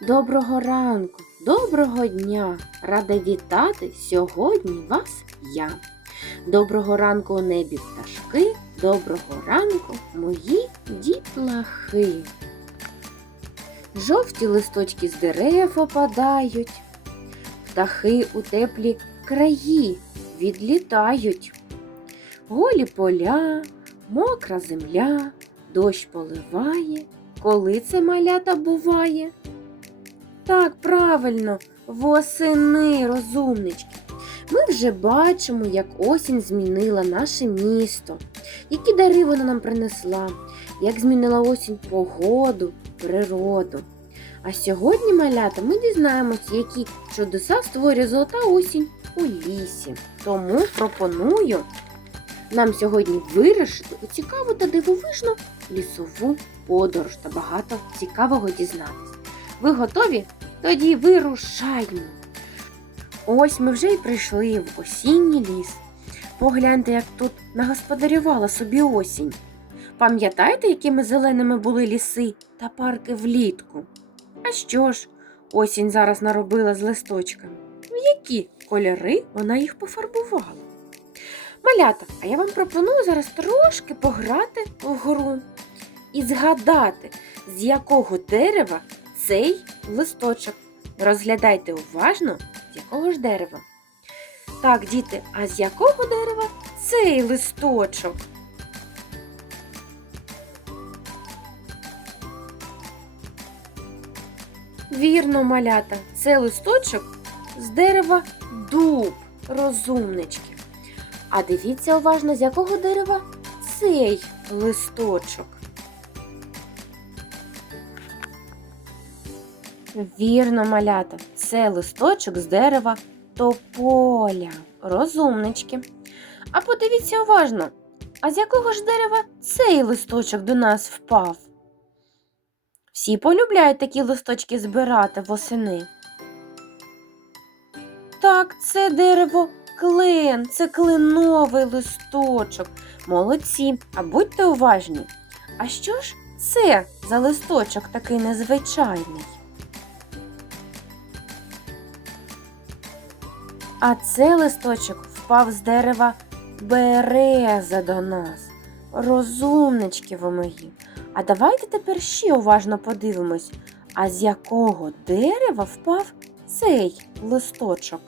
Доброго ранку, доброго дня! Рада вітати сьогодні вас я. Доброго ранку небі пташки, доброго ранку мої дітлахи. Жовті листочки з дерев опадають, птахи у теплі краї відлітають. Голі поля, мокра земля, дощ поливає, коли це малята буває. Так, правильно, восени, розумнички. Ми вже бачимо, як осінь змінила наше місто, які дари вона нам принесла, як змінила осінь погоду, природу. А сьогодні, малята, ми дізнаємось, які чудеса створює золота осінь у лісі. Тому пропоную нам сьогодні вирішити у цікаву та дивовижну лісову подорож та багато цікавого дізнатись. Ви готові? Тоді вирушаймо. Ось ми вже й прийшли в осінній ліс. Погляньте, як тут нагосподарювала собі осінь. Пам'ятаєте, якими зеленими були ліси та парки влітку? А що ж, осінь зараз наробила з листочками? В які кольори вона їх пофарбувала? Малята, а я вам пропоную зараз трошки пограти в гру і згадати, з якого дерева цей листочок. Розглядайте уважно, з якого ж дерева. Так, діти, а з якого дерева цей листочок? Вірно, малята, це листочок з дерева дуб, розумнички. А дивіться уважно, з якого дерева цей листочок. Вірно, малята, це листочок з дерева тополя. Розумнички. А подивіться уважно, а з якого ж дерева цей листочок до нас впав? Всі полюбляють такі листочки збирати восени. Так, це дерево клен, це кленовий листочок. Молодці, а будьте уважні. А що ж це за листочок такий незвичайний? А цей листочок впав з дерева береза до нас. Розумнички ви мої. А давайте тепер ще уважно подивимось, а з якого дерева впав цей листочок?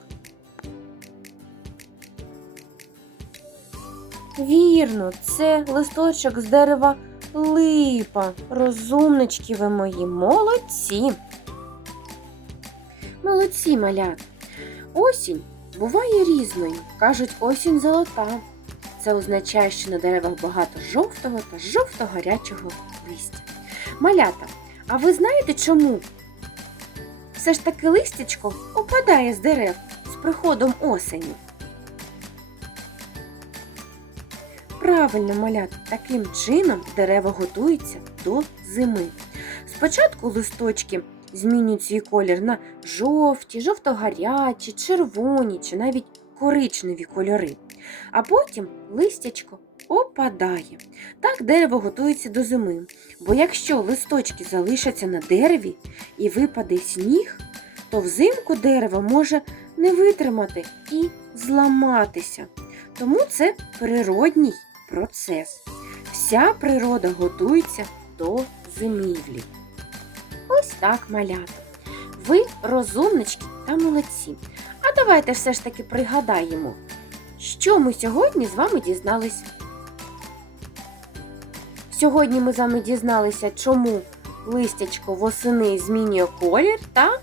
Вірно, це листочок з дерева липа. Розумнички ви мої, молодці. Молодці, малят. Осінь буває різною. Кажуть, осінь золота. Це означає, що на деревах багато жовтого та жовто-гарячого листя. Малята, а ви знаєте чому? Все ж таки листячко опадає з дерев з приходом осені. Правильно, малята, таким чином дерева готуються до зими. Спочатку листочки змінюють свій колір на жовті, жовто-гарячі, червоні чи навіть коричневі кольори. А потім листячко опадає. Так дерево готується до зими. Бо якщо листочки залишаться на дереві і випаде сніг, то взимку дерево може не витримати і зламатися. Тому це природній процес. Вся природа готується до зимівлі. Ось так, малята. Ви розумнички та молодці. А давайте все ж таки пригадаємо, що ми сьогодні з вами дізнались. Сьогодні ми з вами дізналися, чому листячко восени змінює колір та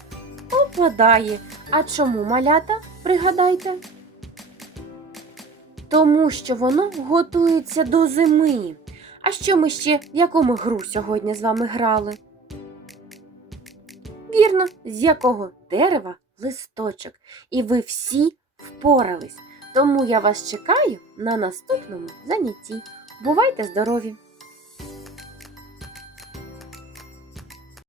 опадає. А чому малята? Пригадайте? Тому що воно готується до зими. А що ми ще, в яку ми гру сьогодні з вами грали? Вірно, з якого дерева листочок. І ви всі впорались. Тому я вас чекаю на наступному занятті. Бувайте здорові!